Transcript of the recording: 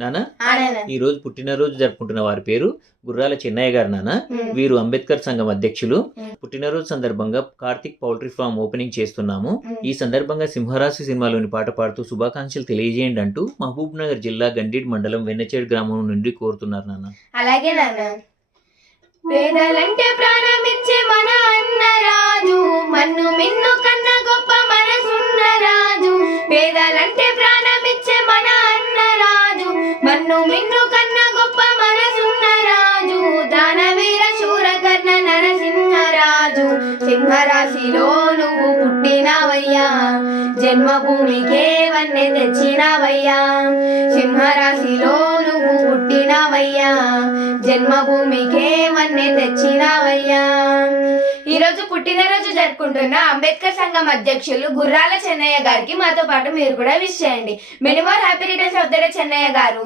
నానా ఈ రోజు పుట్టినరోజు జరుపుకుంటున్న వారి పేరు గుర్రాల చెన్నయ్య గారు. నాన్న వీరు అంబేద్కర్ సంఘం అధ్యక్షులు. పుట్టినరోజు సందర్భంగా కార్తిక్ పౌల్ట్రీ ఫామ్ ఓపెనింగ్ చేస్తున్నాము. ఈ సందర్భంగా సింహరాశి సినిమాలోని పాట పాడుతూ శుభాకాంక్షలు తెలియజేయండి అంటూ మహబూబ్ నగర్ జిల్లా గండీడ్ మండలం వెన్నచేడు గ్రామం నుండి కోరుతున్నారు నాన్న. అలాగే నాన్న. పేదలంటే ప్రాణమిచ్చే మన అన్న రాజు, మన్ను మిన్ను కన్న గొప్ప మనసున్న రాజు. పేదలంటే ప్రాణమిచ్చే మన అన్న రాజు, మన్ను మిన్ను కన్న గొప్ప మనసున్న రాజు. దానవీర శూరకర్ణ నరసింహరాజు, సింహరాశిలో నువ్వు పుట్టినవయ్యా, జన్మభూమికే వన్నె తెచ్చినవయ్యా. సింహరాశిలో నువ్వు పుట్టినవయ్యా, జన్మభూమికే వన్నె తెచ్చినవయ్యా. ఈ రోజు పుట్టినరోజు జరుపుకుంటున్న అంబేద్కర్ సంఘం అధ్యక్షులు గుర్రాల చెన్నయ్య గారికి మాతో పాటు మీరు కూడా విష్ చేయండి. Many more happy returns of the day Chennaiah గారు.